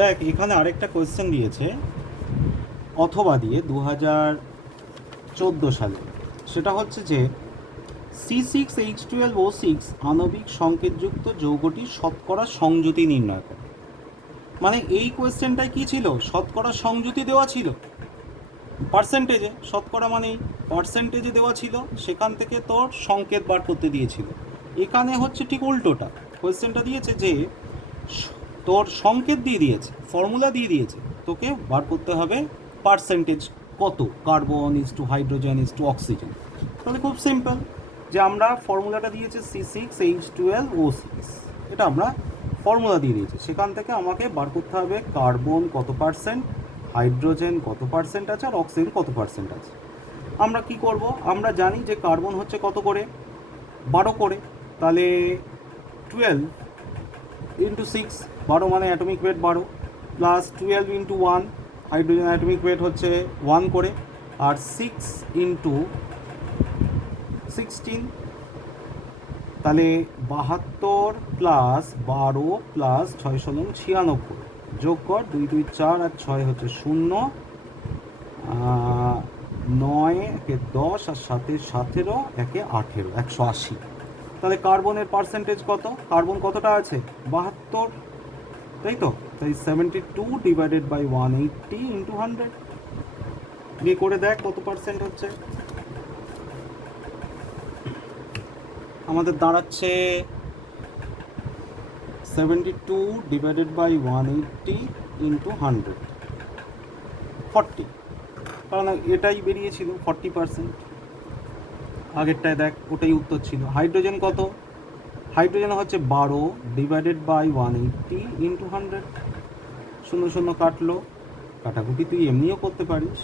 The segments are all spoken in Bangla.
দেখ এখানে আরেকটা কোয়েশ্চেন দিয়েছে অথবা দিয়ে 2014 সালে, সেটা হচ্ছে যে C6H12O6 আণবিক সংকেতযুক্ত যৌগটির শতকরা সংযুতি নির্ণয় করে। মানে এই কোয়েশ্চেনটাই কি ছিল, শতকরা সংযুতি দেওয়া ছিল পার্সেন্টেজে, শতকরা মানেই পার্সেন্টেজে দেওয়া ছিল, সেখান থেকে তোর সংকেত বার করতে দিয়েছিল। এখানে হচ্ছে ঠিক উল্টোটা, কোয়েশ্চেনটা দিয়েছে যে তোর সংকেত দিয়ে দিয়েছে, ফর্মুলা দিয়ে দিয়েছে, তোকে বার করতে হবে পার্সেন্টেজ কত, carbon is to hydrogen is to oxygen. তাহলে খুব সিম্পল, যে আমরা ফর্মুলাটা দিয়েছে C6H12O6, এটা আমরা ফর্মুলা দিয়ে দিয়েছি, সেখান থেকে আমাকে বার করতে হবে কার্বন কত পার্সেন্ট, হাইড্রোজেন কত পার্সেন্ট আছে, আর অক্সিজেন কত পার্সেন্ট আছে। আমরা কি করব, আমরা জানি যে কার্বন হচ্ছে কত করে, 12 করে, তাহলে 12 ইন্টু 6, 12 মানে atomic weight 12, plus 12 into 1, hydrogen atomic weight হচ্ছে 1 করে, আর 6 ইন্টু 16, তাহলে 72 প্লাস 12 প্লাস 6 × 96, যোগ কর 2 2 4 আর 6 হচ্ছে 0, 9 একে 10 আর 7 17, একে 18, 180। তাহলে কার্বনের পার্সেন্টেজ কত, কার্বন কতটা আছে 72, তাই তো, তাই 72 ডিভাইডেড বাই 180 ইন্টু 100, দিয়ে করে দেখ কত পার্সেন্ট হচ্ছে। আমাদের দাঁড়াচ্ছে 72 ডিভাইডেড বাই 180 ইন্টু 100, 40, কারণ এটাই বেরিয়েছিল 40%, আগেরটায় দেখ ওটাই উত্তর ছিল। হাইড্রোজেন কত, হাইড্রোজেন হচ্ছে 12 ডিভাইডেড বাই 180 ইন্টু 100, 0 0 কাটলো, কাটাকুটি তুই এমনিও করতে পারিস,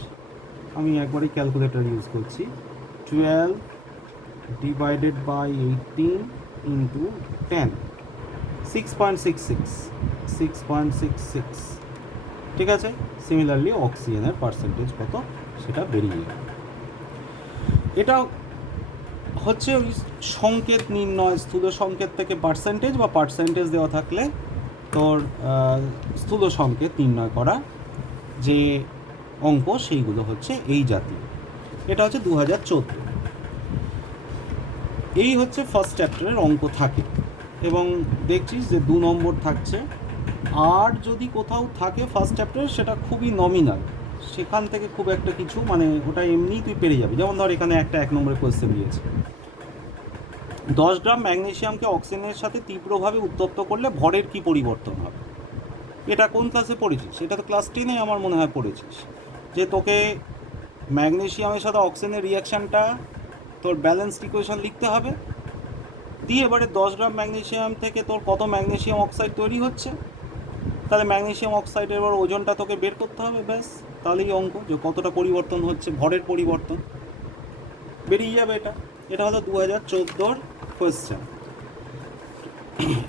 আমি একবারই ক্যালকুলেটর ইউজ করছি, 12 ডিভাইডেড বাই 18 ইন্টু 10, 6.66, 6.66, ঠিক আছে। সিমিলারলি অক্সিজেনের পার্সেন্টেজ কত সেটা বেরিয়ে যাবে। এটা হচ্ছে ওই সংকেত নির্ণয়, স্থূল সংকেত থেকে পার্সেন্টেজ বা পার্সেন্টেজ দেওয়া থাকলে তোর স্থূল সংকেত নির্ণয় করা যে অঙ্ক, সেইগুলো হচ্ছে এই জাতীয়। এটা হচ্ছে 2014, এই হচ্ছে ফার্স্ট চ্যাপ্টারের অঙ্ক থাকে, এবং দেখছিস যে 2 নম্বর থাকছে, আর যদি কোথাও থাকে ফার্স্ট চ্যাপ্টারে সেটা খুবই নমিনাল, সেখান থেকে খুব একটা কিছু মানে ওটা এমনিই তুই পেরে যাবি। যেমন ধর এখানে একটা 1 নম্বরের কোয়েশ্চেন দিয়েছে, 10 গ্রাম ম্যাগনেসিয়ামকে অক্সিজেনের সাথে তীব্রভাবে উত্তপ্ত করলে ভরের কি পরিবর্তন হবে। এটা কোন ক্লাসে পড়েছিস, এটা তো ক্লাস 10-এ আমার মনে হয় পড়েছিস, যে তোকে ম্যাগনেসিয়ামের সাথে অক্সিজেনের রিয়াকশানটা তোর ব্যালেন্সড ইকুয়েশন লিখতে হবে, দিয়ে এবারে 10 গ্রাম ম্যাগনেসিয়াম থেকে তোর কত ম্যাগনেসিয়াম অক্সাইড তৈরি হচ্ছে, তাহলে ম্যাগনেসিয়াম অক্সাইডের এবার ওজনটা তোকে বের করতে হবে, ব্যাস তাহলেই অঙ্ক, যে কতটা পরিবর্তন হচ্ছে, ভরের পরিবর্তন বেরিয়ে যাবে। এটা এটা হলো 2014 কোয়েশ্চেন।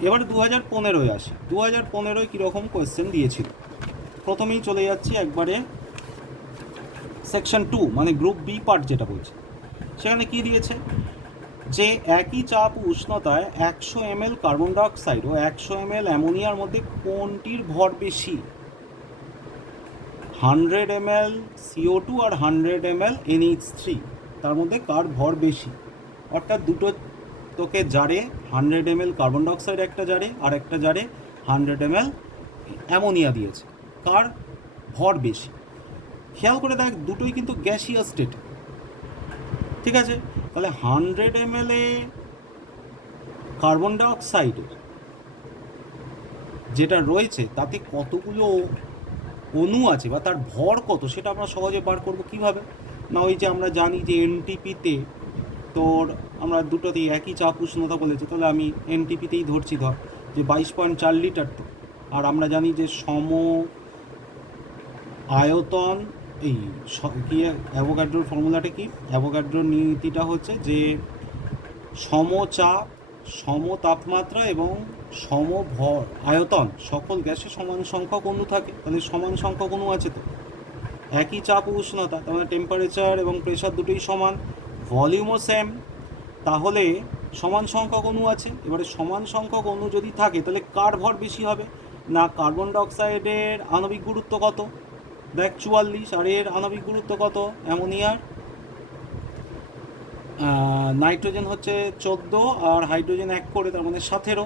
এবার 2015 আসি, 2015 কীরকম কোয়েশ্চেন দিয়েছিল। প্রথমেই চলে যাচ্ছি একবারে সেকশন 2, মানে গ্রুপ বি পার্ট যেটা বলছে, সেখানে কি দিয়েছে, যে একই চাপ ও উষ্ণতায় 100 ml কার্বন ডাইঅক্সাইড ও 100 ml অ্যামোনিয়ার মধ্যে কোনটির ভর বেশি। 100 ml CO2 আর 100 ml NH3, তার মধ্যে কার ভর বেশি। অর্থাৎ দুটো তোকে জারে 100 ml কার্বন ডাইঅক্সাইড একটা জারে, আর একটা জারে 100 ml অ্যামোনিয়া দিয়েছে, কার ভর বেশি। খেয়াল করে দেখ দুটোই কিন্তু গ্যাসিয়াস স্টেট, ঠিক আছে। তাহলে 100 ml কার্বন ডাইঅক্সাইডের যেটা রয়েছে তাতে কতগুলো অণু আছে বা তার ভর কত, সেটা আমরা সহজে বার করব কীভাবে না, ওই যে আমরা জানি যে এনটিপিতে তোর আমরা দুটোতেই একই চাপ উষ্ণতা বলেছে, তাহলে আমি এনটিপিতেই ধরছি, ধর যে 22.4 লিটার, তো আর আমরা জানি যে সম আয়তন, এই কি অ্যাভোগাড্রোর ফর্মুলাটা কি, অ্যাভোগাড্রোর নীতিটা হচ্ছে যে সমচাপ, সম তাপমাত্রা এবং সমভর আয়তন সকল গ্যাসে সমান সংখ্যক অণু থাকে, তাহলে সমান সংখ্যক অণু আছে, তো একই চাপ ও উষ্ণতা, তার মানে টেম্পারেচার এবং প্রেশার দুটোই সমান, ভলিউমও সেম, তাহলে সমান সংখ্যক অণু আছে। এবারে সমান সংখ্যক অণু যদি থাকে তাহলে কার ভর বেশি হবে না কার্বন ডাইঅক্সাইডের আণবিক গুরুত্ব কত, দেখ 44, আর এর আণবিক গুরুত্ব কত অ্যামোনিয়ার, নাইট্রোজেন হচ্ছে 14 আর হাইড্রোজেন 1 করে, তার মানে 17।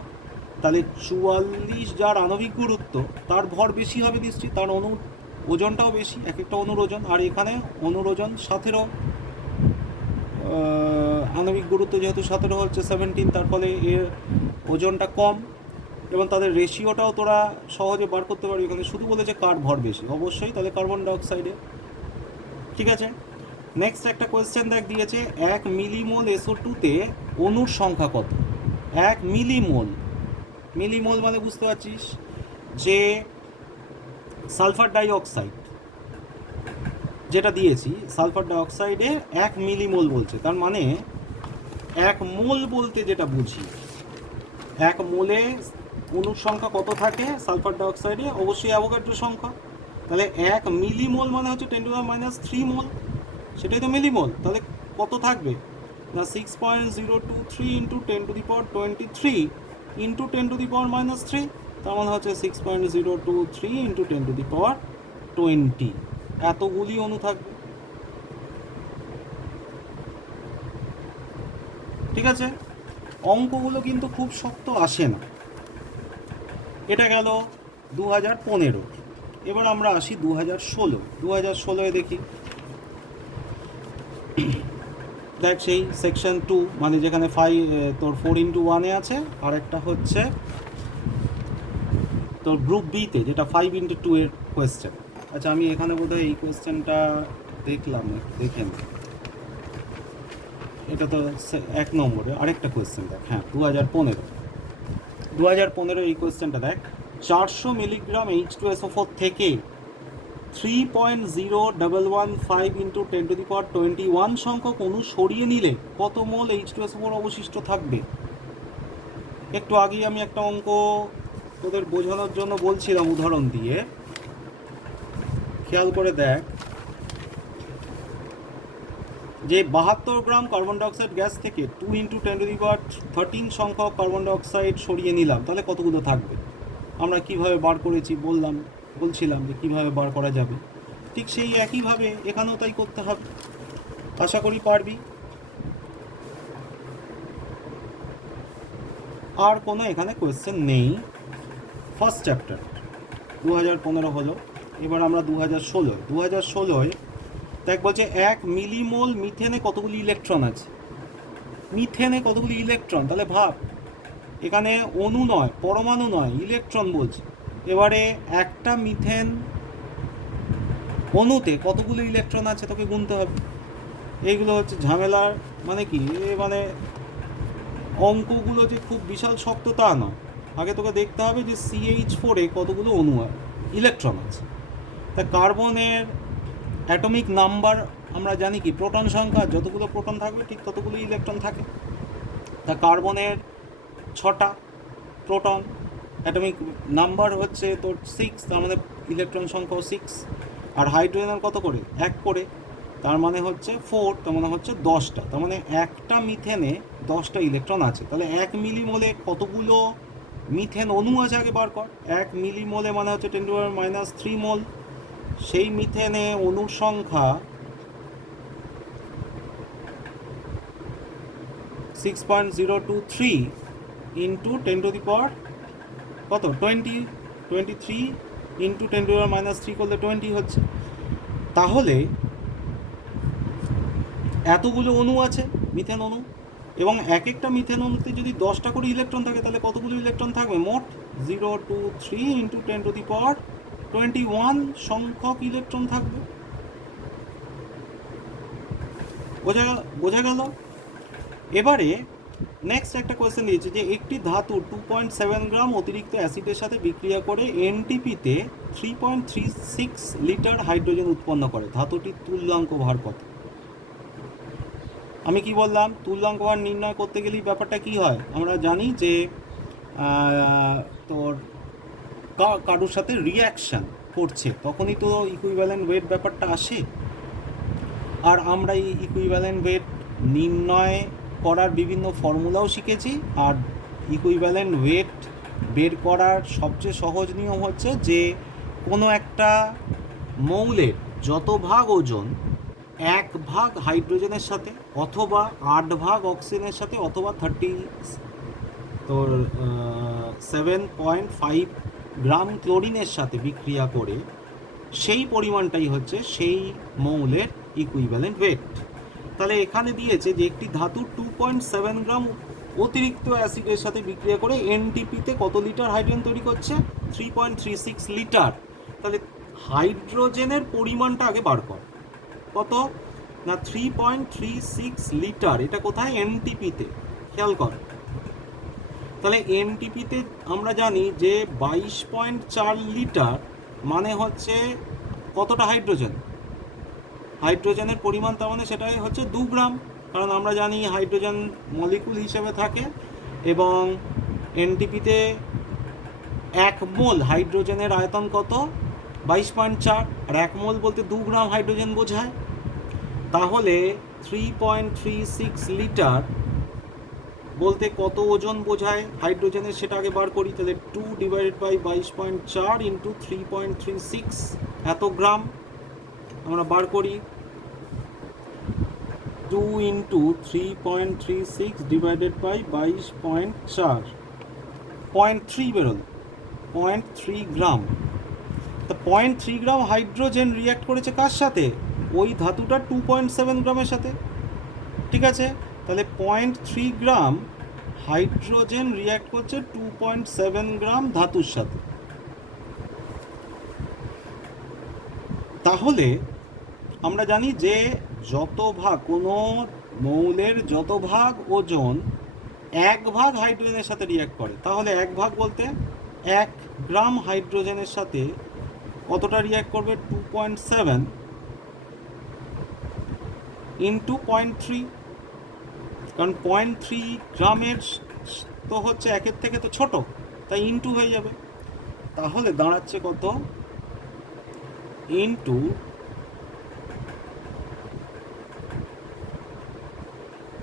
তাহলে 44 যার আণবিক গুরুত্ব তার ভর বেশি হবে নিশ্চয়ই, তার অণুর ওজনটাও বেশি, এক একটা অণুর ওজন। আর এখানে অণুর ওজন 17, আণবিক গুরুত্ব যেহেতু 17 হচ্ছে 17, তার ফলে এর ওজনটা কম, এবং তাদের রেশিওটাও তোরা সহজে বার করতে পারবি। এখানে শুধু বলেছে কার ভর বেশি, অবশ্যই তাহলে কার্বন ডাইঅক্সাইডে। ঠিক আছে, নেক্সট একটা কোয়েশ্চেন দেখ দিয়েছে 1 মিলিমোল SO2-তে অণুর সংখ্যা কত। 1 মিলিমোল, মিলিমোল মানে বুঝতে পারছিস যে সালফার ডাইঅক্সাইড যেটা দিয়েছি, সালফার ডাইঅক্সাইডে 1 মিলিমোল বলছে, তার মানে 1 মোল বলতে যেটা বুঝি, 1 মোলে অণুর সংখ্যা কত থাকে সালফার ডাইঅক্সাইডে, অবশ্যই অ্যাভোগাড্রো সংখ্যা। তাহলে 1 মিলিমোল মানে হচ্ছে 10⁻³ মোল, সেটাই তো মিলিমোল। তাহলে কত থাকবে না 6.023 ইন্টু 10⁻23 ইন্টু 10⁻³ তার মানে হচ্ছে 6.023 ইন্টু 10⁻20, এতগুলি অণু থাকবে। ঠিক আছে, অঙ্কগুলো কিন্তু খুব শক্ত আসে না। এটা গেল 2015। এবার আমরা আসি 2016। 2016-এ দেখি, দেখ সেই সেকশন 2 মানে যেখানে 5 তোর 4x1-এ আছে, আর একটা হচ্ছে তোর গ্রুপ বিতে যেটা 5x2 এর কোয়েশ্চেন। আচ্ছা আমি এখানে বোধহয় এই কোয়েশ্চেনটা দেখলাম, দেখে নি, এটা তো 1 নম্বরে আরেকটা কোয়েশ্চেন দেখ। হ্যাঁ 2015 এই কোয়েশ্চেনটা দেখ, 400 মিলিগ্রাম H2SO4 থেকে 3.0115 ইন্টু 10⁻21 সংখ্যক অণু সরিয়ে নিলে কত মোল H2SO4 অবশিষ্ট থাকবে। একটু আগেই আমি একটা অঙ্ক তোদের বোঝানোর জন্য বলছিলাম উদাহরণ দিয়ে, খেয়াল করে দেখ যে 72 গ্রাম কার্বন ডাইঅক্সাইড গ্যাস থেকে 2 ইন্টু 10⁻13 সংখ্যক কার্বন ডাইঅক্সাইড সরিয়ে নিলাম, তাহলে কতগুলো থাকবে। আমরা কিভাবে বার করেছি বলছিলাম যে কীভাবে বার করা যাবে, ঠিক সেই একইভাবে এখানেও তাই করতে হবে, আশা করি পারবি। আর কোনো এখানে কোয়েশ্চেন নেই। ফার্স্ট চ্যাপ্টার 2015 হলো, এবার আমরা 2016 দেখ বলছে 1 মিলিমোল মিথেনে কতগুলি ইলেকট্রন আছে। মিথেনে কতগুলি ইলেকট্রন, তাহলে ভাব এখানে অণু নয়, পরমাণু নয়, ইলেকট্রন বলছে। এবারে একটা মিথেন অণুতে কতগুলো ইলেকট্রন আছে তোকে গুনতে হবে। এইগুলো হচ্ছে ঝামেলার, মানে কি মানে অঙ্কগুলো যে খুব বিশাল শক্ত তা নয়, আগে তোকে দেখতে হবে যে CH4-এ কতগুলো অণু ইলেকট্রন আছে। তা কার্বনের অ্যাটমিক নাম্বার আমরা জানি কি, প্রোটন সংখ্যা, যতগুলো প্রোটন থাকবে ঠিক ততগুলো ইলেকট্রন থাকে। তা কার্বনের 6টা প্রোটন, অ্যাটমিক নাম্বার হচ্ছে তোর 6, তার মানে ইলেকট্রন সংখ্যাও 6। আর হাইড্রোজেনের কত করে, 1 করে, তার মানে হচ্ছে 4, তার মানে হচ্ছে 10টা, তার মানে একটা মিথেনে 10টা ইলেকট্রন আছে। তাহলে 1 মিলিমোলে কতগুলো মিথেন অণু আছে আগে বার কর। 1 মিলিমোলে মানে হচ্ছে 10⁻³ মোল। সেই মিথেনে অণুর সংখ্যা 6.023 ইন্টু 23 ইন্টু 10⁻³ করলে 20 হচ্ছে। তাহলে এতগুলো অণু আছে মিথেন অণু, এবং এক একটা মিথেন অণুতে যদি 10টা করে ইলেকট্রন থাকে তাহলে কতগুলো ইলেকট্রন থাকবে, মোট 023 ইন্টু 10⁻21 সংখ্যক ইলেকট্রন থাকবে। বোঝা গেল। এবারে নেক্সট একটা কোয়েশ্চেন দিয়েছে যে একটি ধাতু 2.7 গ্রাম অতিরিক্ত অ্যাসিডের সাথে বিক্রিয়া করে NTP-তে 3.36 লিটার হাইড্রোজেন উৎপন্ন করে, ধাতুটির তুল্যাঙ্ক ভার কত। আমি কি বললাম, তুল্যাঙ্ক ভার নির্ণয় করতে গেলেই ব্যাপারটা কি হয়, আমরা জানি যে তোর কারোর সাথে রিয়াকশান করছে তখনই তো ইকুইভ্যালেন্ট ওয়েট ব্যাপারটা আসে। আর আমরা এই ইকুইভ্যালেন্ট ওয়েট নির্ণয় করার বিভিন্ন ফর্মুলাও শিখেছি, আর ইকুইভ্যালেন্ট ওয়েট বের করার সবচেয়ে সহজ নিয়ম হচ্ছে যে কোনো একটা মৌলের যত ভাগ ওজন 1 ভাগ হাইড্রোজেনের সাথে অথবা 8 ভাগ অক্সিজেনের সাথে অথবা 7.5 গ্রাম ক্লোরিনের সাথে বিক্রিয়া করে সেই পরিমাণটাই হচ্ছে সেই মৌলের ইকুইভ্যালেন্ট ওয়েট। তাহলে এখানে দিয়েছে যে একটি ধাতুর 2.7 গ্রাম অতিরিক্ত অ্যাসিডের সাথে বিক্রিয়া করে এনটিপিতে কত লিটার হাইড্রোজেন তৈরি করছে? 3.36 লিটার। তাহলে হাইড্রোজেনের পরিমাণটা আগে বার কর, কত না 3.36 লিটার। এটা কোথায়? এনটিপিতে। খেয়াল কর, তাহলে এনটিপিতে আমরা জানি যে 22.4 লিটার মানে হচ্ছে কতটা হাইড্রোজেন? হাইড্রোজেনের পরিমাণ তার মানে সেটাই হচ্ছে 2 গ্রাম, কারণ আমরা জানি হাইড্রোজেন মলিকুল হিসেবে থাকে এবং এনটিপিতে 1 মোল হাইড্রোজেনের আয়তন কত? 22.4, আর 1 মোল বলতে 2 গ্রাম হাইড্রোজেন বোঝায়। তাহলে 3.36 লিটার বলতে কত ওজন বোঝায় হাইড্রোজেনের সেটা আগে বার করি। তাহলে 2 ডিভাইডেড বাই 22.4 ইন্টু 3.36 এত গ্রাম আমরা বার করি। 2 ইন্টু 3.36 ডিভাইডেড বাই 22.4, 0.3 বেরোলো, 0.3 গ্রাম। তা 0.3 গ্রাম হাইড্রোজেন রিয়্যাক্ট করেছে কার সাথে? ওই ধাতুটা 2.7 গ্রামের সাথে। ঠিক আছে, তাহলে 0.3 গ্রাম হাইড্রোজেন রিয়্যাক্ট করছে 2.7 গ্রাম ধাতুর সাথে। তাহলে আমরা জানি যে যত ভাগ কোনো মৌলের যত ভাগ ওজন 1 ভাগ হাইড্রোজেনের সাথে রিয়্যাক্ট করে, তাহলে 1 ভাগ বলতে 1 গ্রাম হাইড্রোজেনের সাথে কতটা রিয়্যাক্ট করবে? 2.7 ইন্টু 0.3, কারণ 0.3 গ্রামের তো হচ্ছে 1-এর থেকে তো ছোট, তাই ইন্টু হয়ে যাবে। তাহলে দাঁড়াচ্ছে কত? ইন্টু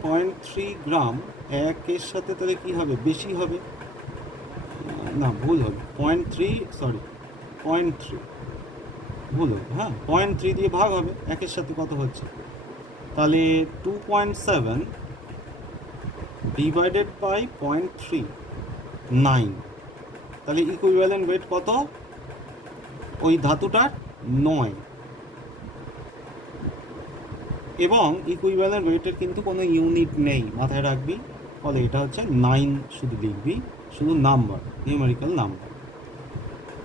0.3 গ্রাম 1-এর সাথে, তাহলে কী হবে? বেশি হবে না, ভুল হবে, 0.3, সরি 0.3 ভুল হবে, হ্যাঁ 0.3 দিয়ে ভাগ হবে 1-এর সাথে কত হচ্ছে, তাহলে 2.7 ডিভাইডেড বাই 0.3, 9। তাহলে ইকুইভ্যালেন্ট ওয়েট কত? ওই ধাতুটার 9। এবং ইকুইভ্যালেন্ট ওয়েটের কিন্তু কোনো ইউনিট নেই, মাথায় রাখবি। ফলে এটা হচ্ছে 9 শুধু লিখবি, শুধু নাম্বার, নিউমেরিক্যাল নাম্বার।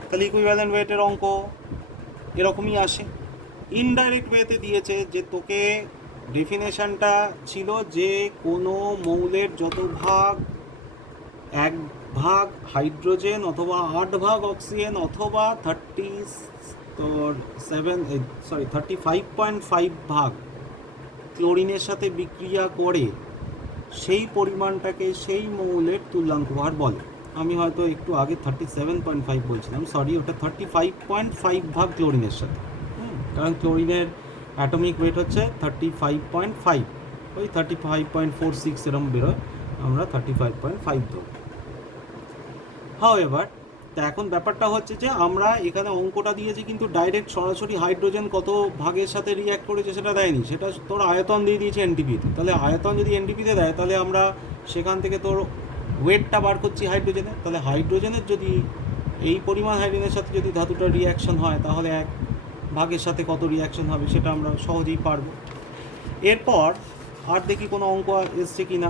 তাহলে ইকুইভ্যালেন্ট ওয়েটের অঙ্ক এরকমই আসে। ইনডাইরেক্ট ওয়েতে দিয়েছে যে তোকে ডেফিনেশনটা ছিল যে কোনো মৌলের যত ভাগ 1 ভাগ হাইড্রোজেন অথবা 8 ভাগ অক্সিজেন অথবা 35.5 ভাগ ক্লোরিনের সাথে বিক্রিয়া করে সেই পরিমাণটাকে সেই মৌলের তুল্যাঙ্ক ভার বলে। আমি হয়তো একটু আগে 37.5 বলছিলাম, সরি, ওটা 35.5 ভাগ ক্লোরিনের সাথে, কারণ ক্লোরিনের অ্যাটমিক ওয়েট হচ্ছে 35.5, ওই 35.46 এরম বেরোয়, আমরা 35.5 দেবো। হাউএভার, তা এখন ব্যাপারটা হচ্ছে যে আমরা এখানে অঙ্কটা দিয়েছি কিন্তু ডাইরেক্ট সরাসরি হাইড্রোজেন কত ভাগের সাথে রিয়্যাক্ট করেছে সেটা দেয়নি, সেটা তোর আয়তন দিয়ে দিয়েছে এনটিপিতে। তাহলে আয়তন যদি এনটিপিতে দেয় তাহলে আমরা সেখান থেকে তোর ওয়েটটা বার করছি হাইড্রোজেনের। তাহলে হাইড্রোজেনের যদি এই পরিমাণ হাইড্রোজেনের সাথে যদি ধাতুটার রিয়াকশন হয় তাহলে 1 ভাগের সাথে কত রিয়াকশন হবে সেটা আমরা সহজেই পারবো। এরপর আর দেখি কোনো অঙ্ক এসছে কি না।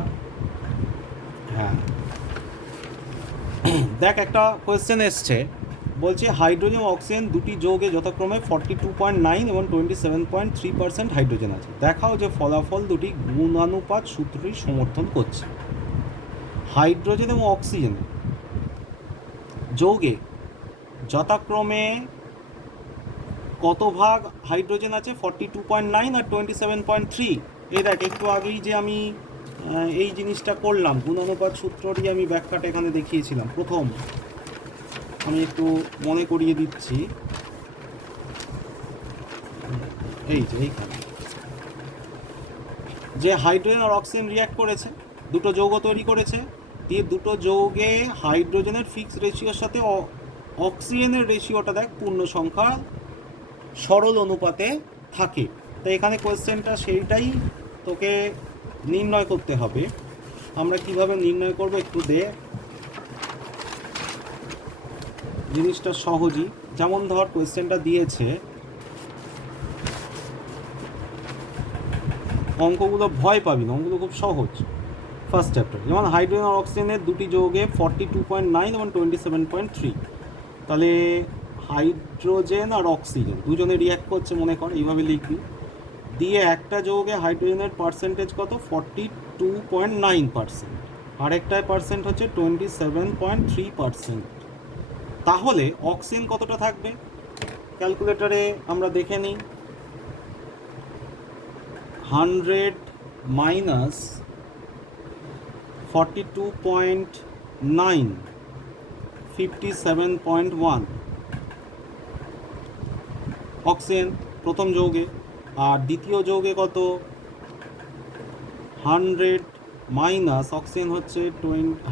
হ্যাঁ, দেখ একটা কোয়েশ্চেন এসছে, বলছে হাইড্রোজেন ও অক্সিজেন দুটি যৌগে যথাক্রমে 42.9 এবং 27.3% হাইড্রোজেন আছে। দেখাও যে ফলাফল দুটি গুণানুপাত সূত্রটি সমর্থন করছে। হাইড্রোজেন এবং অক্সিজেন যৌগে যথাক্রমে কত ভাগ হাইড্রোজেন আছে? 42.9 আর 27.3। এই দেখ, একটু আগেই যে আমি এই জিনিসটা করলাম, গুণানুপাত সূত্রটি আমি ব্যাখ্যাটা এখানে দেখিয়েছিলাম। প্রথম আমি একটু মনে করিয়ে দিচ্ছি, এই যে এইখানে যে হাইড্রোজেন আর অক্সিজেন রিয়্যাক্ট করেছে, দুটো যৌগ তৈরি করেছে, দিয়ে দুটো যৌগে হাইড্রোজেনের ফিক্সড রেশিওর সাথে অক্সিজেনের রেশিওটা দেখ পূর্ণ সংখ্যা সরল অনুপাতে থাকে। তো এখানে কোয়েশ্চেনটা সেইটাই তোকে নির্ণয় করতে হবে। আমরা কিভাবে নির্ণয় করবো একটু জিনিসটা সহজই। যেমন ধর কোয়েশ্চেনটা দিয়েছে, অঙ্কগুলো ভয় পাবি না, অঙ্কগুলো খুব সহজ। ফার্স্ট চ্যাপ্টার যেমন হাইড্রোজেন আর অক্সিজেনের দুটি যৌগে 42.9 এবং 27.3। তাহলে হাইড্রোজেন আর অক্সিজেন দুজনে রিয়াক্ট করছে মনে কর, এইভাবে লিখবি। দিয়ে একটা যৌগে হাইড্রোজেনের পার্সেন্টেজ কত 42.9%, আরেকটায় পার্সেন্ট হচ্ছে 27.3%। তাহলে অক্সিজেন কতটা থাকবে ক্যালকুলেটরে আমরা দেখে নিই। 100 মাইনাস 42.9 57.1 অক্সিজেন প্রথম যৌগে। আর দ্বিতীয় যৌগে কত 100 মাইনাস অক্সিজেন হচ্ছে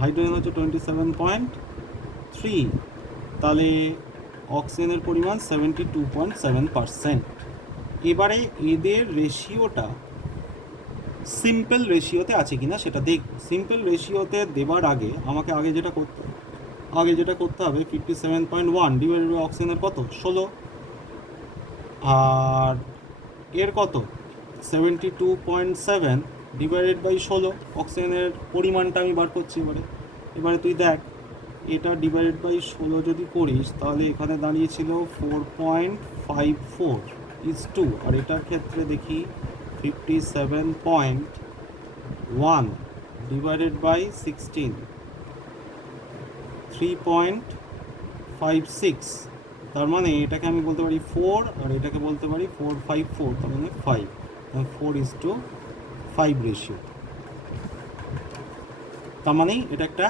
হাইড্রোজেন হচ্ছে 27.3, তাহলে অক্সিজেনের পরিমাণ 72.7%। এবারে এদের রেশিওটা সিম্পল রেশিওতে আছে কিনা সেটা দেখ। সিম্পল রেশিওতে দেবার আগে আমাকে আগে যেটা করতে হবে 57.1 ডিভাইডেড বাই অক্সিজেনের কত 16, আর এর কত 72.7 ডিভাইডেড বাই 16। অক্সিজেনের পরিমাণটা আমি বার করছি। এবারে তুই দেখ, এটা ডিভাইডেড বাই 16 যদি করিস তাহলে এখানে দাঁড়িয়েছিল 4.54:2, আর এটার ক্ষেত্রে দেখি 57.1 ডিভাইডেড বাই 16 3.56। তার মানে এটাকে আমি বলতে পারি 4 আর এটাকে বলতে পারি 454, তার মানে 5, 4:5 রেশিও। তার মানে এটা একটা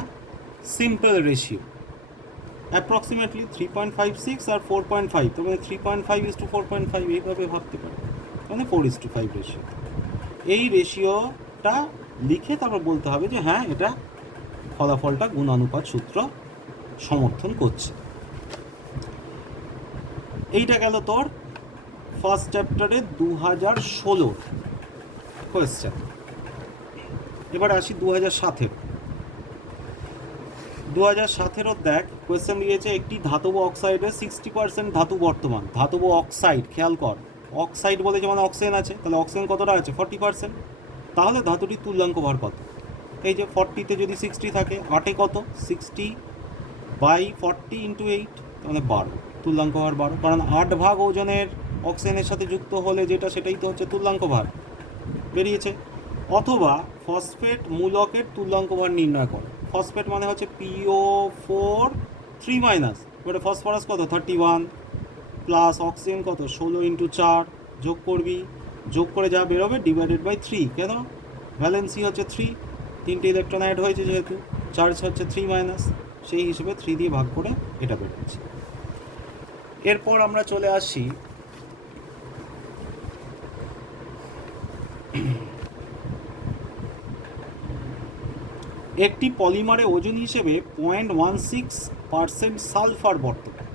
সিম্পল রেশিও, অ্যাপ্রক্সিমেটলি 3.56 আর 4.5, তার মানে 3.5:4.5 এইভাবে ভাবতে পারি, মানে 4:5 রেশিও। এই রেশিওটা লিখে তারপর বলতে হবে যে হ্যাঁ এটা ফলাফলটা গুণানুপাত সূত্র সমর্থন করছে। এইটা গেল তোর ফার্স্ট চ্যাপ্টারে 2016 কোয়েশ্চেন। এবার আসি 2017 দেখ কোয়েশ্চেন দিয়েছে, একটি ধাতব অক্সাইডের 60% ধাতু বর্তমান। ধাতব অক্সাইড, খেয়াল কর, অক্সাইড বলে যেমন অক্সিজেন আছে, তাহলে অক্সিজেন কতটা আছে 40%। তাহলে ধাতুটির তুল্যাঙ্ক ভর কত? এই যে 40তে যদি 60 থাকে, 8-এ কত 60/40 × 8, মানে 12, তুল্যাঙ্ক ভার 12। কারণ 8 ভাগ ওজনের অক্সিজেনের সাথে যুক্ত হলে যেটা সেটাই তো হচ্ছে তুল্যাঙ্ক ভার বেরিয়েছে। অথবা ফসফেট মূলকের তুল্যাঙ্ক ভার নির্ণয় করো। ফসফেট মানে হচ্ছে PO4 3-, এবারে ফসফরাস কত 31 প্লাস অক্সিজেন কত 16 × 4 যোগ করবি, যোগ করে যা বেরোবে ডিভাইডেড বাই 3। কেন? ভ্যালেন্সি হচ্ছে 3, 3টে ইলেকট্রন অ্যাড হয়েছে যেহেতু, চার্জ হচ্ছে 3-, সেই হিসেবে 3 দিয়ে ভাগ করে এটা বেরোচ্ছে। এরপর আমরা চলে আসি একটি পলিমারে ওজন হিসেবে 0.16% সালফার বর্তমান।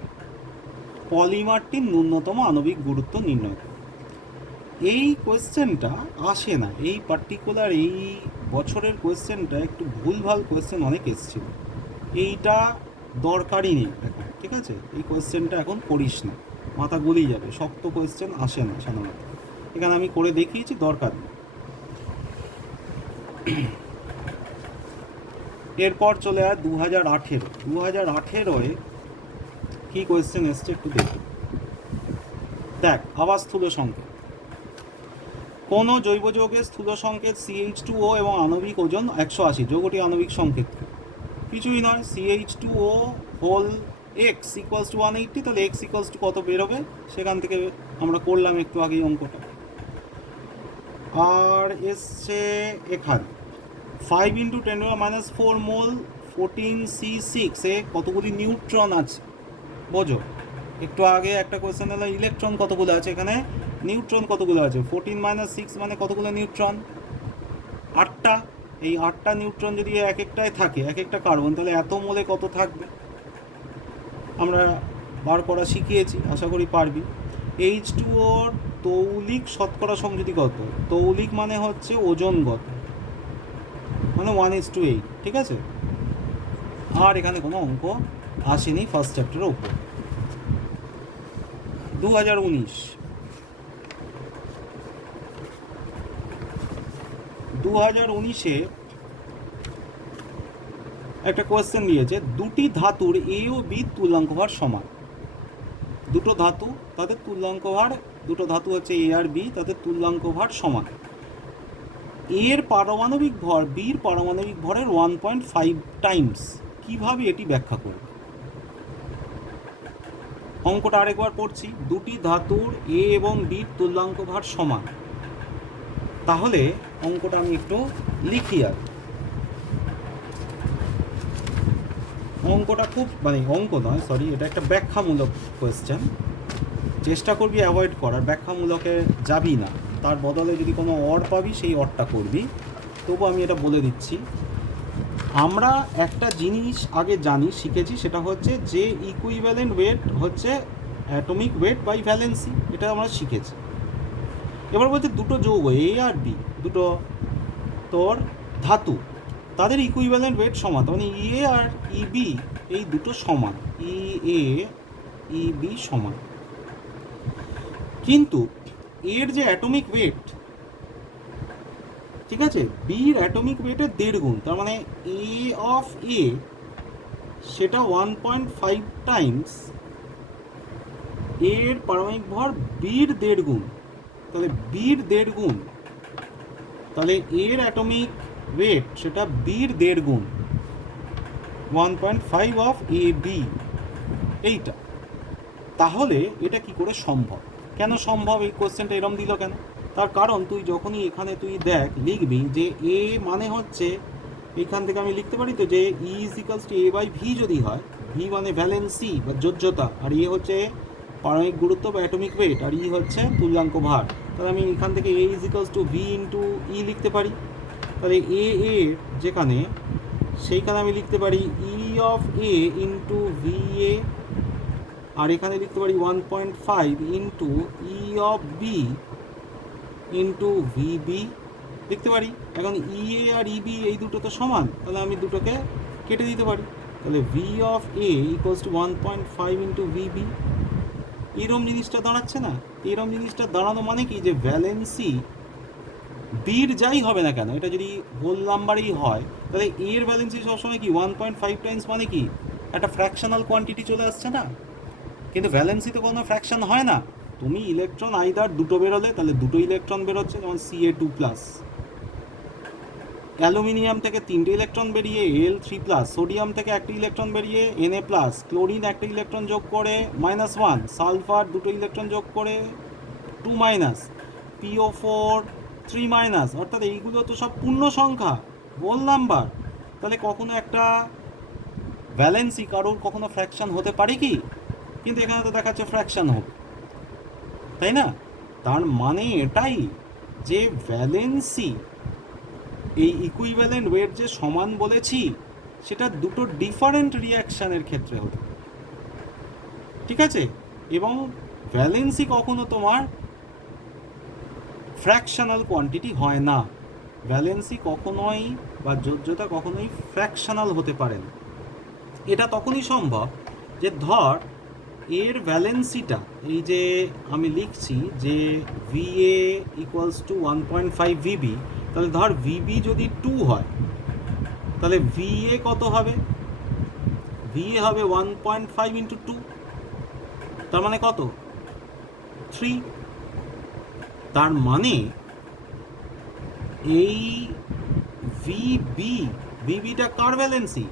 পলিমারটির ন্যূনতম আণবিক গুরুত্ব নির্ণয় করে। এই কোয়েশ্চেনটা আসে না, এই পার্টিকুলার এই বছরের কোয়েশ্চেনটা একটু ভুলভাল কোয়েশ্চেন অনেক এসেছিল, এইটা দরকারই নেই এখন, ঠিক আছে? এই কোয়েশ্চেনটা এখন করিস না, মাথা গলিয়ে যাবে, শক্ত কোয়েশ্চেন আসে না সাধারণত। এখানে আমি করে দেখিয়েছি, দরকার নেই। এরপর চলে আর 2018 কি কোয়েশ্চেন এসছে একটু দেখি। দেখ, আবার স্থূল সংকেত। কোনো জৈব যৌগের স্থূল সংকেত CH2O এবং আণবিক ওজন 180। যৌগটি আণবিক সংকেত কিছুই নয়, CH2O হোল X = 180। তাহলে X = কত বেরোবে সেখান থেকে আমরা করলাম একটু আগেই অঙ্কটা। আর এসছে এখানে 5 × 10⁻⁴ মোল 14C6 এ কতগুলি নিউট্রন আছে বোঝো। একটু আগে একটা কোয়েশ্চেন হলো ইলেকট্রন কতগুলো আছে, এখানে নিউট্রন কতগুলো আছে। 14 - 6 মানে কতগুলো নিউট্রন? 8টা। এই 8টা নিউট্রন যদি এক একটায় থাকে, এক একটা কার্বন, তাহলে এত মোলে কত থাকবে আমরা বার করা শিখিয়েছি, আশা করি পারবি। H2O তৌলিক শতকরা সংযুতি কত? তৌলিক মানে হচ্ছে ওজনগত, মানে 1:8, ঠিক আছে। আর এখানে কোনো অঙ্ক আসেনি ফার্স্ট চ্যাপ্টারের উপর। 2019-এ একটা কোয়েশ্চেন দিয়েছে, দুটি ধাতুর এ ও বি তুল্যাঙ্ক ভার সমান। দুটো ধাতু, তাদের তুল্যাঙ্ক ভার, দুটো ধাতু হচ্ছে এ আর বি, তাদের তুল্যাঙ্ক ভার সমান। এর পারমাণবিক ভর বির পারমাণবিক ভরের 1.5 টাইমস। কীভাবে এটি ব্যাখ্যা করবে? অঙ্কটা আরেকবার পড়ছি। দুটি ধাতুর এ এবং বির তুল্যাঙ্ক ভার সমান। তাহলে অঙ্কটা আমি একটু লিখি। আর অঙ্কটা খুব, মানে অঙ্ক নয়, সরি, এটা একটা ব্যাখ্যামূলক কোয়েশ্চেন। চেষ্টা করবি অ্যাভয়েড করার, ব্যাখ্যামূলকে যাবি না, তার বদলে যদি কোনো অর পাবি সেই অরটা করবি। তবু আমি এটা বলে দিচ্ছি, আমরা একটা জিনিস আগে জানি, শিখেছি, সেটা হচ্ছে যে ইকুইভ্যালেন্ট ওয়েট হচ্ছে অ্যাটমিক ওয়েট বাই ভ্যালেন্সি, এটা আমরা শিখেছি। এবার বলছে দুটো যৌগ এ আর বি, দুটো তোর ধাতু, তাদের ইকুইভ্যালেন্ট ওয়েট সমান, মানে ইএ আর ইবি এই দুটো সমান, ইএ ইবি সমান। কিন্তু এর যে অ্যাটমিক ওয়েট, ঠিক আছে, বির অ্যাটমিক ওয়েটের 1.5 গুণ, তার মানে এ অফ এ সেটা 1.5 টাইমস এর পারমাণবিক ভর বির 1.5 গুণ, তাহলে বির 1.5 গুণ, তাহলে এর অ্যাটমিক ওয়েট সেটা বির 1.5 গুণ, 1.5 অফ এ বি, এইটা। তাহলে এটা কি করে সম্ভব? কেন সম্ভব? এই কোশ্চেনটা এরম দিল কেন? তার কারণ তুই যখনই এখানে তুই দেখ, লিখবি যে এ মানে হচ্ছে, এইখান থেকে আমি লিখতে পারি তো যে E is equals to A by V যদি হয়, ভি মানে ভ্যালেন্সি বা যোজ্যতা, আর এ হচ্ছে পারমাণবিক গুরুত্ব বা অ্যাটমিক ওয়েট, আর ই হচ্ছে তুল্যাঙ্ক ভার, তাহলে আমি এখান থেকে A is equals to V into E লিখতে পারি। তাহলে এ যেখানে, সেইখানে আমি লিখতে পারি E of A into V A, আর এখানে লিখতে পারি 1.5 into E of B into VB লিখতে পারি। এখন ইএ আর ইবি এই দুটো তো সমান, তাহলে আমি দুটোকে কেটে দিতে পারি। তাহলে V of A equals to 1.5 into VB. এরম জিনিসটা দাঁড়াচ্ছে না? এরম জিনিসটা দাঁড়ানো মানে কি, যে ভ্যালেন্সি বির যাই হবে না কেন, এটা যদি হোল নাম্বারই হয়, তাহলে এর ভ্যালেন্সি সবসময় কি 1.5 টাইমস, মানে কি একটা ফ্র্যাকশনাল কোয়ান্টিটি চলে আসছে না? কিন্তু ভ্যালেন্সি তো কোনো ফ্র্যাকশন হয় না। তুমি ইলেকট্রন আইদার দুটো বেরোলে, তাহলে দুটো ইলেকট্রন বেরোচ্ছে, যেমন Ca2+, অ্যালুমিনিয়াম থেকে 3টে ইলেকট্রন বেরিয়ে Al3+, সোডিয়াম থেকে একটা ইলেকট্রন বেরিয়ে Na+, ক্লোরিন একটা ইলেকট্রন যোগ করে -1, সালফার দুটো ইলেকট্রন যোগ করে 2-, PO4 3-, অর্থাৎ এইগুলো তো সব পূর্ণ সংখ্যা, হোল নাম্বার। তাহলে কখনো একটা ভ্যালেন্সি কারোর কখনো ফ্র্যাকশন হতে পারে কি? কিন্তু এখানে তো দেখাচ্ছে ফ্র্যাকশন হবে, তাই না? তার মানে এটাই যে ভ্যালেন্সি, এই ইকুইভ্যালেন্ট ওয়েট যে সমান বলেছি, সেটা দুটো ডিফারেন্ট রিয়াকশানের ক্ষেত্রে হতে, ঠিক আছে। এবং ভ্যালেন্সি কখনো তোমার ফ্র্যাকশনাল কোয়ান্টিটি হয় না। ভ্যালেন্সি কখনোই বা যোজ্যতা কখনোই ফ্র্যাকশনাল হতে পারে না। এটা তখনই সম্ভব যে ধর এর ভ্যালেন্সিটা, এই যে আমি লিখছি যে VA ইকুয়ালস টু 1.5 VB, তাহলে ধর VB যদি 2 হয়, তাহলে VA কত হবে? VA হবে 1.5 ইন্টু 2, তার মানে কত? 3। তার মানে এই VBটা কার ভ্যালেন্সি?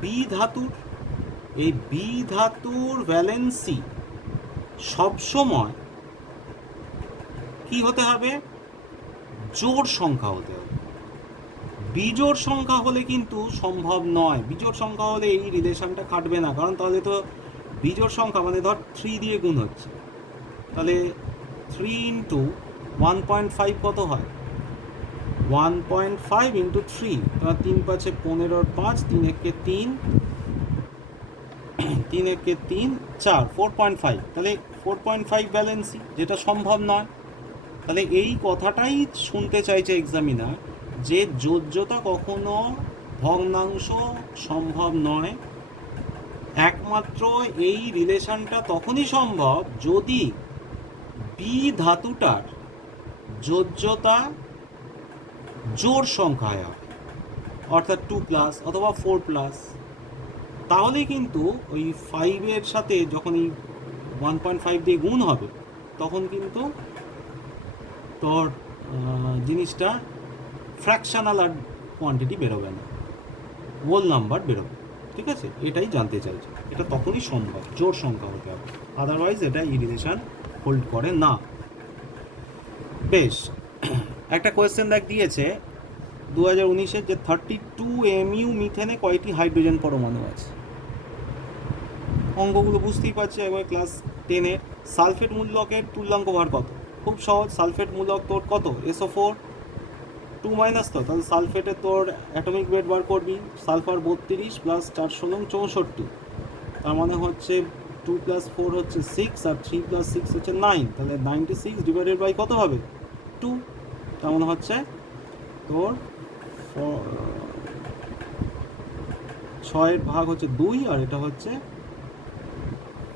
বি ধাতুর। এই বি ধাতুর ভ্যালেন্সি সবসময় কি হতে হবে? জোড় সংখ্যা হতে হবে। বিজোড় সংখ্যা হলে কিন্তু সম্ভব নয়। বিজোড় সংখ্যা হলে এই রিলেশনটা কাটবে না, কারণ তাহলে তো বিজোড় সংখ্যা মানে ধর 3 দিয়ে গুণ হচ্ছে, তাহলে 3 ইন্টু 1.5 কত হয়? 1.5 ইন্টু 3, তোমার 3 5 15 5, 3 একে 3, 3 একে 3 4, 4.5, তাহলে 4.5 ব্যালেন্সই, যেটা সম্ভব নয়। তাহলে এই কথাটাই শুনতে চাইছে এক্সামিনার, যে যোজ্যতা কখনো ভগ্নাংশ সম্ভব নয়, একমাত্র এই রিলেশনটা তখনই সম্ভব যদি বি ধাতুটার যোজ্যতা জোড় সংখ্যায় হয়, অর্থাৎ 2+ অথবা 4+। তাহলেই কিন্তু ওই 5-এর সাথে যখন এই 1.5 দিয়ে গুণ হবে, তখন কিন্তু তোর জিনিসটা ফ্র্যাকশনাল আর কোয়ান্টিটি বেরোবে না, হোল নাম্বার বেরোবে। ঠিক আছে, এটাই জানতে চাইছে। এটা তখনই সম্ভব, জোড় সংখ্যা হতে হবে, আদারওয়াইজ এটা এই রিলেশন হোল্ড করে না। বেশ, একটা কোয়েশ্চেন দেখ দিয়েছে 2019-এর, যে 32 MU মিথেনে কয়টি হাইড্রোজেন পরমাণু আছে। অঙ্কগুলো বুঝতেই পারছি, একবার ক্লাস 10-এর। সালফেট মূলকের তুল্যাঙ্ক ভার কত? খুব সহজ, সালফেট মূলক তোর কত, SO4 2- তো, তাহলে সালফেটের তোর অ্যাটমিক ওয়েট বার করবি, সালফার 32 প্লাস 4 16 64, তার মানে হচ্ছে 2 + 4 হচ্ছে 6, আর 3 + 6 হচ্ছে 9, তাহলে 96 ডিভাইডেড বাই কত হবে, 2, তার মানে হচ্ছে তোর 6-এর ভাগ হচ্ছে 2, আর এটা হচ্ছে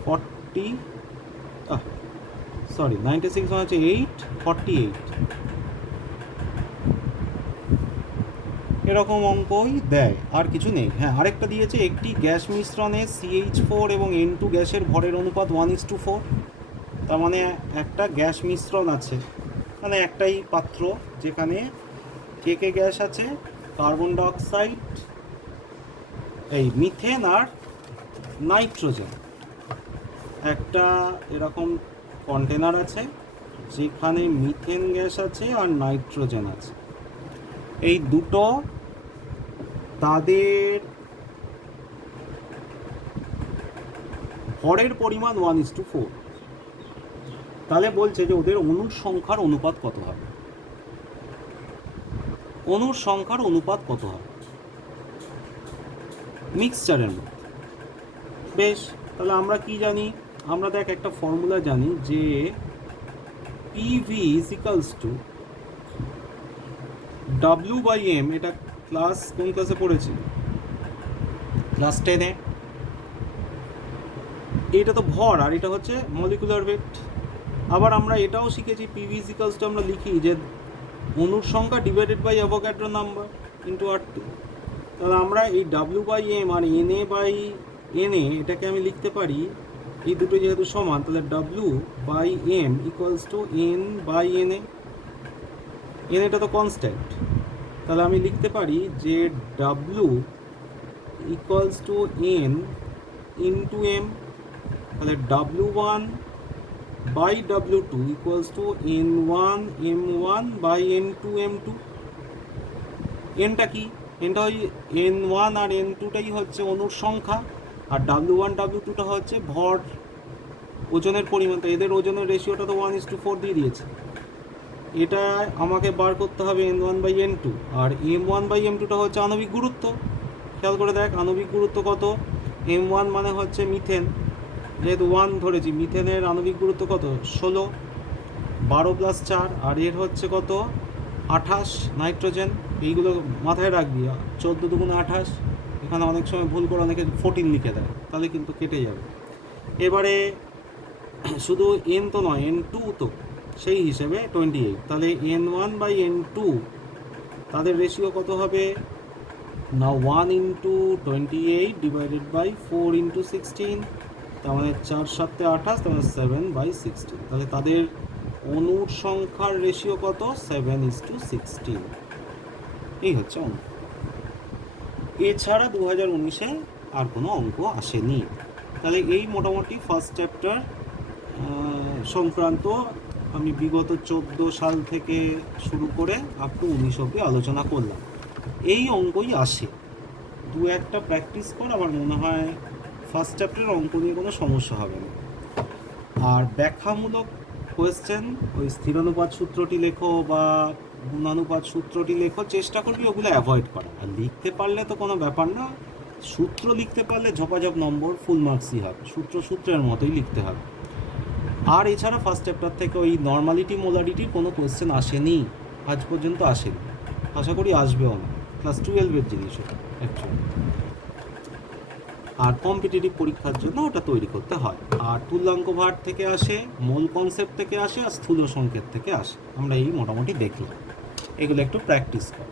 96 মানে হচ্ছে 48। এরকম অঙ্কই দেয়, আর কিছু নেই। হ্যাঁ, আরেকটা দিয়েছে, একটি গ্যাস মিশ্রণে CH4 এবং N2 গ্যাসের ভরের অনুপাত 1:4। তার মানে একটা গ্যাস মিশ্রণ আছে, মানে একটাই পাত্র, যেখানে কে গ্যাস আছে, কার্বন ডাইঅক্সাইড, এই মিথেন আর নাইট্রোজেন। একটা এরকম কন্টেনার আছে যেখানে মিথেন গ্যাস আছে আর নাইট্রোজেন আছে, এই দুটো তাদের ভরের পরিমাণ 1:4। তাহলে বলছে যে ওদের অণুর সংখ্যার অনুপাত কত হবে, অণুর সংখ্যার অনুপাত কত হবে মিক্সচারের মধ্যে। বেশ, তাহলে আমরা কি জানি, আমরা দেখ একটা ফর্মুলা জানি, যে PV = W/M। এটা ক্লাস কোন ক্লাসে পড়েছি, ক্লাস 10-এ। এটা তো ভর, আর এটা হচ্ছে মলিকুলার ওয়েট। আবার আমরা এটাও শিখেছি, PV = আমরা লিখি যে অণুর সংখ্যা divided by Avogadro number into R2। তাহলে আমরা এই W/M আর NA এটাকে আমি লিখতে পারি, এই দুটো যেহেতু সমান, তাহলে W/M = N/NA। NA তো কনস্ট্যান্ট, তাহলে আমি লিখতে পারি যে W = N ইন্টু M। তাহলে W1/W2 = N1M1/N2M2। এনটা কি, এনটা ওই N1 আর N2টাই হচ্ছে অণুর সংখ্যা, আর W1 W2টা হচ্ছে ভর, ওজনের পরিমাণ। তো এদের ওজনের রেশিওটা তো 1:4 দিয়ে দিয়েছে। এটা আমাকে বার করতে হবে N1/N2, আর M1/M2টা হচ্ছে আণবিক গুরুত্ব। খেয়াল করে দেখ, আণবিক গুরুত্ব কত, M1 মানে হচ্ছে মিথেন, যেহেতু 1 ধরেছি, মিথেনের আণবিক গুরুত্ব কত, 16, 12 + 4, আর এর হচ্ছে কত, 28 নাইট্রোজেন। এইগুলো মাথায় রাখবি, 14 × 2 = 28। এখানে অনেক সময় ভুল করে অনেকে 14 লিখে দেয়, তাহলে কিন্তু কেটে যাবে। এবারে শুধু N তো নয়, N2 তো, সেই হিসেবে 28। তাহলে N1/N2 তাদের রেশিও কত হবে না, 1 × 28 ডিভাইডেড বাই 4 × 16, তার মানে 4 7 28, তার মানে 7/16। তাহলে তাদের অণুর সংখ্যার রেশিও কত, 7:16। এই হচ্ছে অঙ্ক। এছাড়া 2019-এ আর কোনো অঙ্ক আসেনি। তাহলে এই মোটামুটি ফার্স্ট চ্যাপ্টার সংক্রান্ত আমি বিগত 14 সাল থেকে শুরু করে আপ টু 19 অবধি আলোচনা করলাম। এই অঙ্কই আসে, দু একটা প্র্যাকটিস কর, আমার মনে হয় ফার্স্ট চ্যাপ্টারের অঙ্ক নিয়ে কোনো সমস্যা হবে না। আর ব্যাখ্যামূলক কোয়েশ্চেন, ওই স্থিরানুপাত সূত্রটি লেখো বা গুণানুপাত সূত্রটি লেখো, চেষ্টা করবি ওগুলো অ্যাভয়েড করা। আর লিখতে পারলে তো কোনো ব্যাপার না, সূত্র লিখতে পারলে ঝপাঝপ নম্বর, ফুল মার্কসই হবে, সূত্রের মতোই লিখতে হবে। আর এছাড়া ফার্স্ট চ্যাপ্টার থেকে ওই নর্মালিটি মোলারিটির কোনো কোয়েশ্চেন আসেনি, আজ পর্যন্ত আসেনি, আশা করি আসবেও না, ক্লাস 12-এর জিনিস ওটা অ্যাকচুয়ালি। আর কম্পিটিটিভ পরীক্ষার জন্য ওটা তৈরি করতে হয়। আর তুল্যাঙ্ক ভার থেকে আসে, মূল কনসেপ্ট থেকে আসে, আর স্থূল সংকেত থেকে আসে। আমরা এই মোটামুটি দেখলাম, এগুলো একটু প্র্যাকটিস কর।